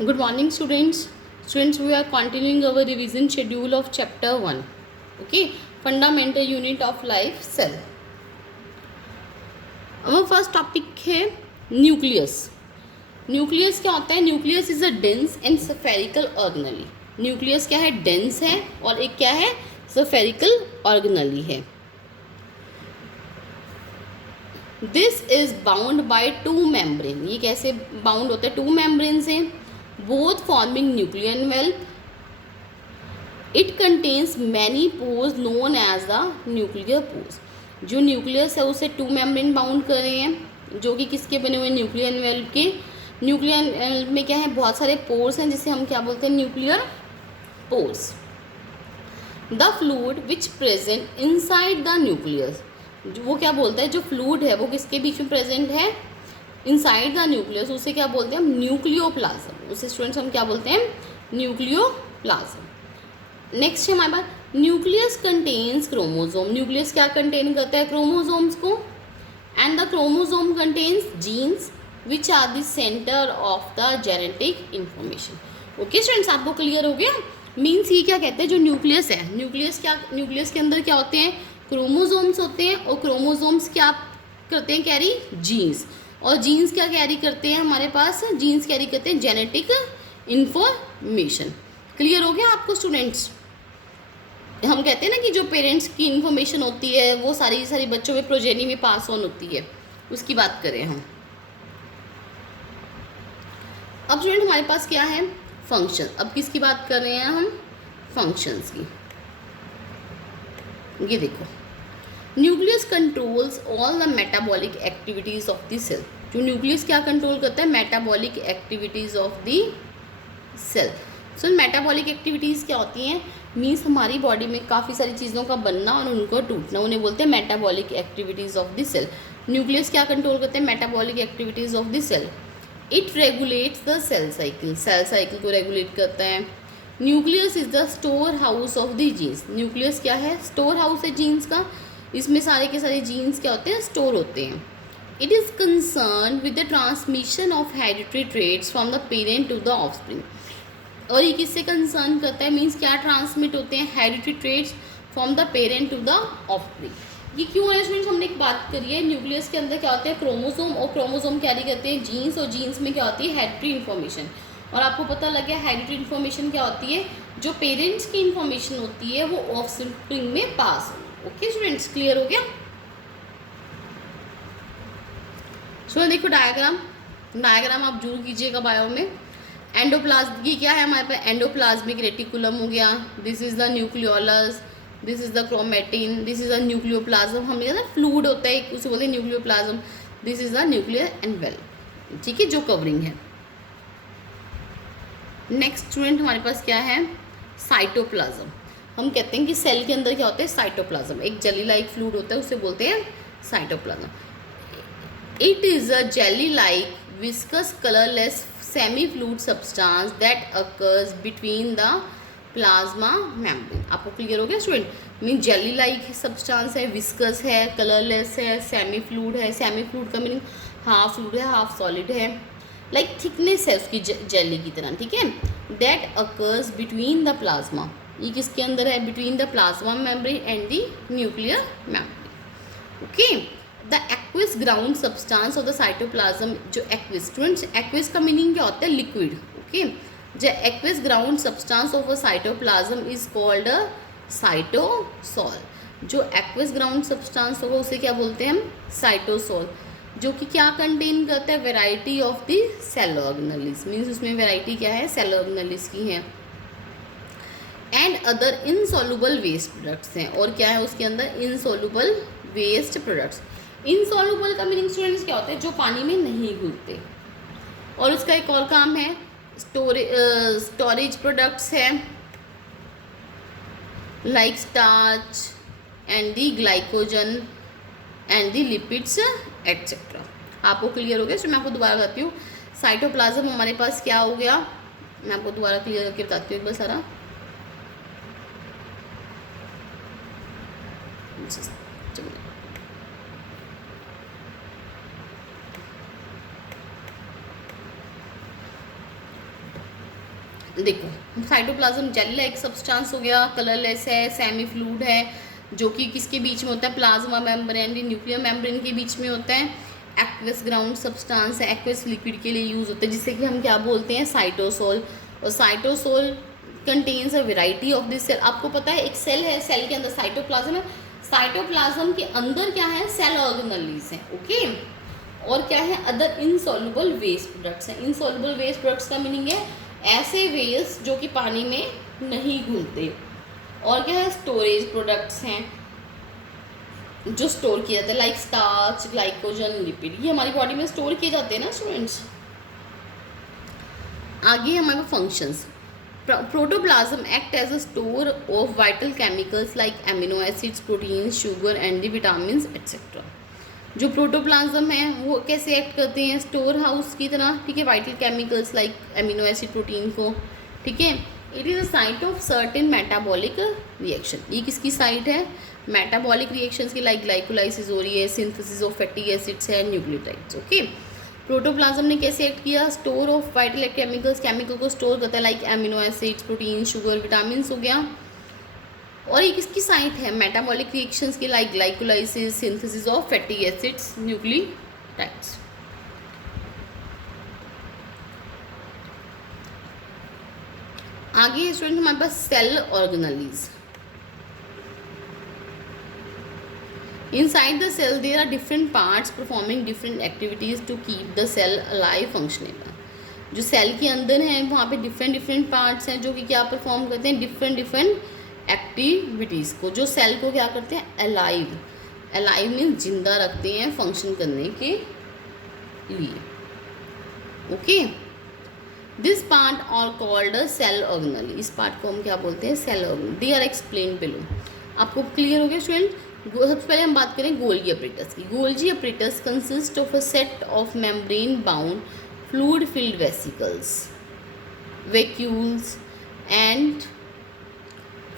Good morning, students. Students, we are continuing our revision schedule of chapter 1. Okay, fundamental unit of life cell. our first topic है nucleus. Nucleus क्या होता है? Nucleus is a dense and spherical organelle. Nucleus क्या है? Dense है और एक क्या है? स्फेरिकल ऑर्गेनेली है. This is bound by two membrane. ये कैसे बाउंड होता है? टू मेम्ब्रेन से, both forming nuclear envelope. It contains many pores known as the nuclear pores. जो न्यूक्लियस है उसे टू मेम्ब्रेन बाउंड कर रहे हैं, जो कि किसके बने हुए? न्यूक्लियर एनवेलप के. न्यूक्लियर एनवेलप में क्या है? बहुत सारे पोर्स हैं, जिसे हम क्या बोलते हैं? Nuclear pores. The fluid which present inside the nucleus. वो क्या बोलता है? जो फ्लूइड है वो किसके बीच में प्रेजेंट है? Inside the nucleus. उसे क्या बोलते हैं हम? न्यूक्लियोप्लाज्म. उसे स्टूडेंट्स हम क्या बोलते हैं? न्यूक्लियोप्लाज्म. नेक्स्ट है हमारे पास न्यूक्लियस कंटेन्स क्रोमोसोम. न्यूक्लियस क्या कंटेन करता है? क्रोमोसोम्स को. And the chromosome contains genes which are the centre of the genetic information. Okay students, आपको क्लियर हो गया? मीन्स ये क्या कहते हैं? जो न्यूक्लियस है, न्यूक्लियस के अंदर क्या होते हैं? क्रोमोसोम्स होते हैं. और क्रोमोसोम्स क्या करते हैं? Carry genes. और जीन्स क्या कैरी करते हैं? हमारे पास जीन्स कैरी करते हैं जेनेटिक इंफॉर्मेशन. क्लियर हो गया आपको स्टूडेंट्स? हम कहते हैं ना कि जो पेरेंट्स की इंफॉर्मेशन होती है वो सारी बच्चों में प्रोजेनी में पास ऑन होती है, उसकी बात करें हम. अब स्टूडेंट हमारे पास क्या है? फंक्शन. अब किसकी बात कर रहे हैं हम? फंक्शंस की. ये देखो, nucleus controls all the metabolic activities of the cell. जो न्यूक्लियस क्या कंट्रोल करता है? Metabolic activities of the cell. So metabolic activities क्या होती हैं? मीन्स हमारी बॉडी में काफ़ी सारी चीज़ों का बनना और उनको टूटना, उन्हें बोलते हैं metabolic activities of the cell. Nucleus क्या कंट्रोल करते हैं? Metabolic activities of the cell. It regulates the cell cycle. Cell cycle को रेगुलेट करता है. Nucleus is the store house of the genes. Nucleus क्या है? स्टोर हाउस है jeans का. इसमें सारे के सारे जीन्स क्या होते हैं? स्टोर होते हैं. It is concern with the transmission of hereditary traits from the parent to the offspring. और ये किससे कंसर्न करता है? मीन्स क्या ट्रांसमिट होते हैं? Hereditary traits from the parent to the offspring. ये क्यों है स्टूडेंट्स? हमने एक बात करी है, न्यूक्लियस के अंदर क्या होते हैं? क्रोमोसोम. और क्रोमोसोम कैरी करते हैं जीन्स, और जीन्स में क्या होती है? Hereditary information. और आपको पता लग गया हेरिडिटरी इन्फॉर्मेशन क्या होती है? जो पेरेंट्स की इन्फॉर्मेशन होती है वो ऑफस्प्रिंग में पास होगी. ओके स्टूडेंट्स, क्लियर हो गया? सो देखो डायग्राम आप जरूर कीजिएगा बायो में. एंडोप्लाज्म की क्या है हमारे पास? एंडोप्लाज्मिक रेटिकुलम हो गया. This is the nucleolus. This is the chromatin. This is the nucleoplasm. हमने ना फ्लूइड होता है, उसे बोलते हैं nucleoplasm. This is the nuclear envelope. ठीक है, जो कवरिंग है. नेक्स्ट स्टूडेंट हमारे पास क्या है? साइटोप्लाज्म. हम कहते हैं कि सेल के अंदर क्या होता है? साइटोप्लाज्म. एक जेली लाइक फ्लूइड होता है, उसे बोलते हैं cytoplasm. It is a jelly like viscous colourless semi fluid substance that occurs between the plasma membrane. आपको क्लियर हो गया student? Mean jelly like substance है, विस्कस है, कलरलेस है, सेमी फ्लूइड है. सेमी फ्लूइड का मीनिंग हाफ फ्लूइड है, half solid है. लाइक थिकनेस है उसकी जेली की तरह. ठीक है. That occurs between the plasma. ये किसके अंदर है? Between the plasma membrane and the nuclear membrane. Okay. The aqueous ground substance of the cytoplasm. जो एक्विस, स्टूडेंट्स एक्विस का मीनिंग क्या होता है? लिक्विड. ओके. जो aqueous ground substance of a cytoplasm is called a cytosol. जो aqueous ground substance होगा उसे क्या बोलते हैं हम? साइटोसॉल. जो कि क्या कंटेन करता है? Variety of the cell organelles. Means उसमें वेराइटी क्या है? सेल ऑर्गेनेलिस की है. And other insoluble waste products हैं. और क्या है उसके अंदर? Insoluble waste products. इनसॉल्युबल का मीनिंग स्टूडेंट्स क्या होता है? जो पानी में नहीं घुलते. और उसका एक और काम है स्टोरेज प्रोडक्ट्स है, like starch and the glycogen and the lipids etcetera. आपको क्लियर हो गया? तो मैं आपको दोबारा बताती हूँ. साइटोप्लाज्म हमारे पास क्या हो गया? मैं आपको दोबारा क्लियर करके बताती हूँ एक बार सारा. देखो साइटोप्लाज्म जेली लाइक सब्सटेंस हो गया, कलरलेस है, सेमी फ्लूइड है, जो कि किसके बीच में होता है, प्लाज्मा मेम्ब्रेन न्यूक्लियर मेम्ब्रेन के बीच में होता है। एक्वस ग्राउंड सब्सटेंस है, एक्वस लिक्विड के लिए यूज़ होता है, जिसे कि हम क्या बोलते हैं, साइटोसोल। और cytosol contains a variety of this cell. आपको पता है एक सेल है, सेल के अंदर साइटोप्लाज्म है, साइटोप्लाज्म के अंदर क्या है, सेल ऑर्गेनेल्स हैं, ओके। और क्या है, अदर इनसॉल्युबल वेस्ट प्रोडक्ट्स हैं। इनसॉल्युबल वेस्ट प्रोडक्ट्स का मीनिंग है ऐसे वेस्ट जो कि पानी में नहीं घुलते। और क्या है, स्टोरेज प्रोडक्ट्स हैं जो स्टोर किए जाते हैं, लाइक स्टार्च, ग्लाइकोजन, लिपिड, ये हमारी बॉडी में स्टोर किए जाते हैं ना स्टूडेंट्स। आगे हमारे functions. Protoplasm act as a store of vital chemicals like amino acids, protein, sugar and the vitamin etcetera. जो प्रोटोप्लाज्म है वो कैसे एक्ट करते हैं, स्टोर हाउस की तरह, ठीक है, vital chemicals like amino acid, protein को, ठीक है। It is a site of certain metabolic reaction. ये किसकी साइट है, मेटाबॉलिक रिएक्शंस की, लाइक ग्लाइकोलाइसिस हो रही है, सिंथेसिस ऑफ फैटी एसिड्स है, न्यूक्लियोटाइड्स, ओके। प्रोटोप्लाज्म ने कैसे एक्ट किया, store of vital chemicals, chemical को स्टोर करता है, like amino acids, protein, sugar, vitamin हो गया। और ये किसकी साइट है, मेटाबॉलिक रिएक्शंस की, like glycolysis, synthesis of fatty acids, nucleotides. आगे स्टूडेंट हमारे पास cell organelles. Inside the cell there are different parts performing different activities to keep the cell alive functioning। जो सेल के अंदर हैं वहाँ पे डिफरेंट पार्ट्स हैं जो कि क्या परफॉर्म करते हैं, डिफरेंट एक्टिविटीज़ को, जो सेल को क्या करते हैं, अलाइव मीन्स जिंदा रखते हैं फंक्शन करने के लिए, okay. This part are called a cell organelle. इस पार्ट को हम क्या बोलते हैं, cell organelle. They are explain below. आपको क्लियर हो गया स्टूडेंट। सबसे पहले हम बात करें गोल्गी अपरेटस की। Golgi apparatus consist of a set of membrane bound fluid filled vesicles, vacuoles and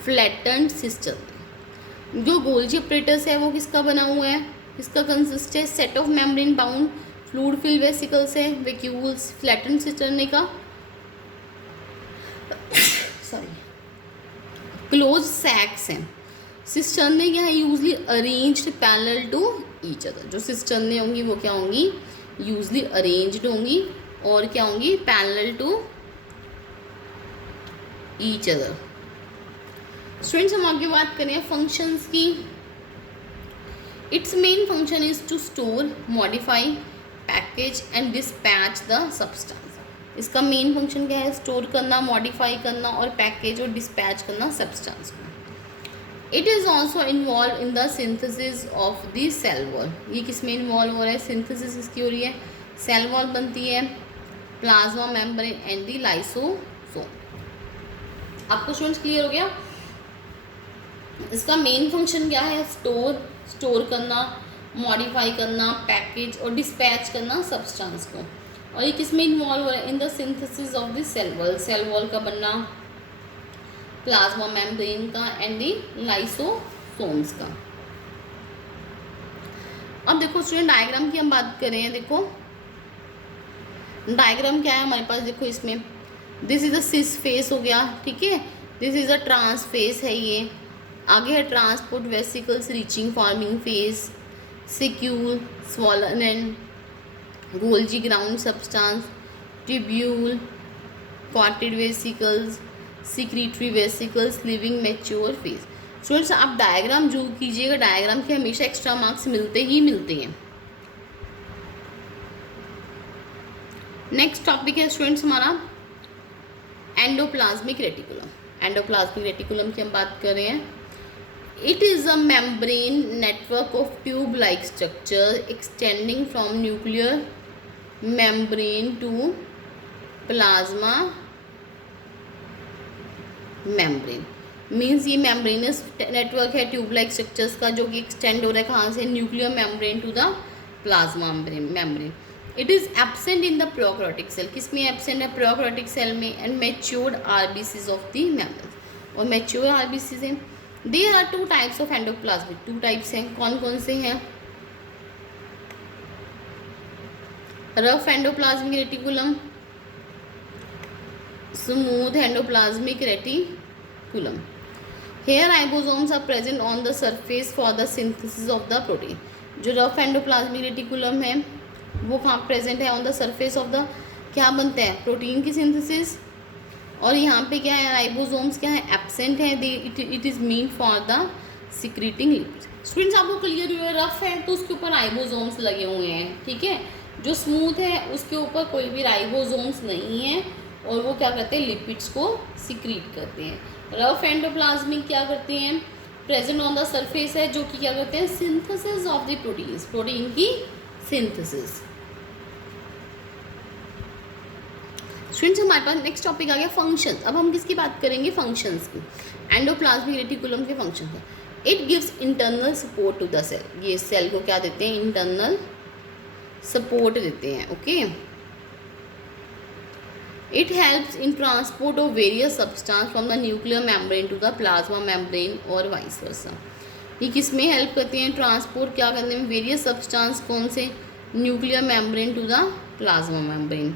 flattened system. जो गोल्गी अपरेटस है वो किसका बना हुआ है, किसका कंसिस्ट है, set of membrane bound fluid filled vesicles है, वैक्यूल्स, फ्लैटेंड सिस्टम का क्लोज सैक्स हैं। सिस्टर्ने क्या है, usually arranged parallel to each other. जो सिस्टर्ने होंगी वो क्या होंगी, यूजली अरेंज्ड होंगी और क्या होंगी, parallel to each other. Students हम आगे बात करें फंक्शंस की। Its main function is to store, modify, package and dispatch the substance. इसका मेन फंक्शन क्या है, स्टोर करना, मॉडिफाई करना और पैकेज और डिस्पैच करना सब्सटेंस को। It is also involve in the synthesis of the cell wall. ये किस में इन्वॉल्व हो रहा है, सिंथेसिस इसकी हो रही है, सेल वॉल बनती है, plasma membrane and the lysosome. आपको स्टूडेंट्स क्लियर हो गया। इसका मेन फंक्शन क्या है, स्टोर करना, मॉडिफाई करना, पैकेज और डिस्पैच करना सब्सटेंस को। और ये किस में इन्वॉल्व हो रहा है, in the synthesis of the cell wall, cell wall का बनना, प्लाज्मा मेम्ब्रेन का एंड दी लाइसोसोम्स का। अब देखो स्टूडेंट डायग्राम की हम बात कर रहे हैं। देखो डायग्राम क्या है हमारे पास, देखो इसमें this is a cis face हो गया, ठीक है, this is a trans face है, ये आगे है transport vesicles reaching forming face, saccule, swollen and Golgi ground substance, tubule, coated vesicles, secretory vesicles, leaving mature face. Students आप डायग्राम जो कीजिएगा, डायग्राम के हमेशा एक्स्ट्रा मार्क्स मिलते ही मिलते हैं। नेक्स्ट टॉपिक है स्टूडेंट्स हमारा एंडोप्लाज्मिक रेटिकुलम। एंडोप्लाज्मिक रेटिकुलम की हम बात कर रहे हैं। It is a membrane network of tube like structure extending from nuclear membrane to plasma membrane. Means ये मेम्ब्रेनस नेटवर्क है ट्यूब लाइक स्ट्रक्चर्स का, जो कि एक्सटेंड हो रहा है कहाँ से, nuclear membrane to the plasma membrane. It is absent in the prokaryotic cell. किस में एब्सेंट है, प्रोकैरियोटिक सेल में, and matured RBCs of the mammals. और मैच्योर आरबीसीज हैं। There are 2 types of endoplasmic, 2 types हैं, कौन कौन से हैं, rough endoplasmic reticulum, smooth endoplasmic reticulum. Here ribosomes are present on the surface for the synthesis of the protein. जो rough endoplasmic reticulum है वो कहाँ प्रेजेंट है? On the surface of the, क्या बनता है? प्रोटीन की सिंथेसिस। और यहाँ पे क्या है? राइबोसोम्स क्या है? एब्सेंट है। It is mean for the secreting lipids. Students आपको क्लियर हुआ? रफ है तो उसके ऊपर राइबोसोम्स लगे हुए हैं, ठीक है। जो स्मूथ है उसके ऊपर कोई भी राइबोसोम्स नहीं है और वो क्या करते हैं? लिपिड्स को सिक्रीट करते हैं। रफ एंडोप्लाज्मिक क्या करते हैं? प्रेजेंट ऑन द सरफेस है, जो कि क्या करते हैं? Synthesis of the proteins, protein की सिंथेसिस। स्टूडेंट्स हमारे पास नेक्स्ट टॉपिक आ गया फंक्शन। अब हम किसकी बात करेंगे? फंक्शंस की। एंडोप्लाज्मिक रेटिकुलम के फंक्शन है। It gives internal support to the cell. ये सेल को क्या देते हैं? इंटरनल सपोर्ट देते हैं, okay. It helps in transport of various substance from the nuclear membrane to the plasma membrane और vice versa। ये किस में हेल्प करती हैं? ट्रांसपोर्ट क्या करने में? वेरियस सब्सटेंस कौन से? Nuclear membrane to the plasma membrane.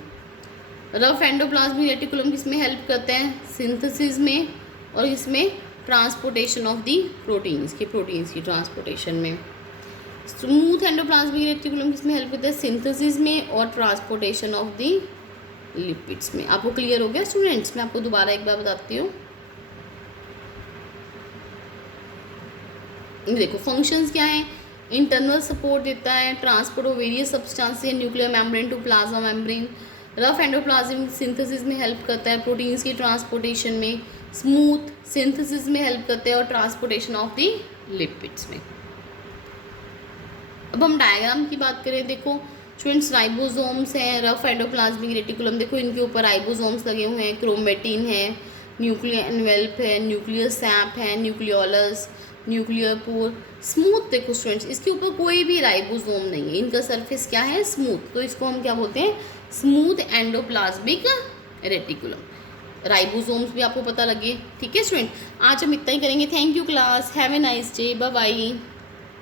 Rough endoplasmic reticulum किस में हेल्प करते हैं? सिंथेसिस में और इसमें ट्रांसपोर्टेशन ऑफ दी प्रोटीन्स की ट्रांसपोर्टेशन में। स्मूथ एंडोप्लाज्मिक रेटिकुलम किस में हेल्प करता है? सिंथेसिस में और ट्रांसपोर्टेशन ऑफ दी लिपिड्स में। आपको क्लियर हो गया स्टूडेंट्स? मैं आपको दोबारा एक बार बताती हूँ। देखो फंक्शंस क्या है? इंटरनल सपोर्ट देता है, transport of various substance nuclear membrane to plasma membrane. Rough endoplasmic synthesis में हेल्प करता है, प्रोटीन्स की ट्रांसपोर्टेशन में। स्मूथ सिंथेसिस में हेल्प करते हैं और ट्रांसपोर्टेशन ऑफ दी लिपिड्स में। अब हम डायग्राम की बात करें, देखो स्टूडेंट्स राइबोसोम्स हैं, रफ एंडोप्लाज्मिक रेटिकुलम, देखो इनके ऊपर राइबोसोम्स लगे हुए हैं, क्रोमेटिन है, न्यूक्लियर एनवेल्प है, न्यूक्लियर सैप है, न्यूक्लियोलस, न्यूक्लियर पोर। स्मूथ देखो स्टूडेंट्स इसके ऊपर कोई भी राइबोसोम नहीं है, इनका सरफेस क्या है? स्मूथ। तो इसको हम क्या बोलते हैं? Smooth endoplasmic reticulum. राइबोसोम्स भी आपको पता लगे, ठीक है स्टूडेंट। आज हम इतना ही करेंगे। Thank you class, have a nice day, bye bye.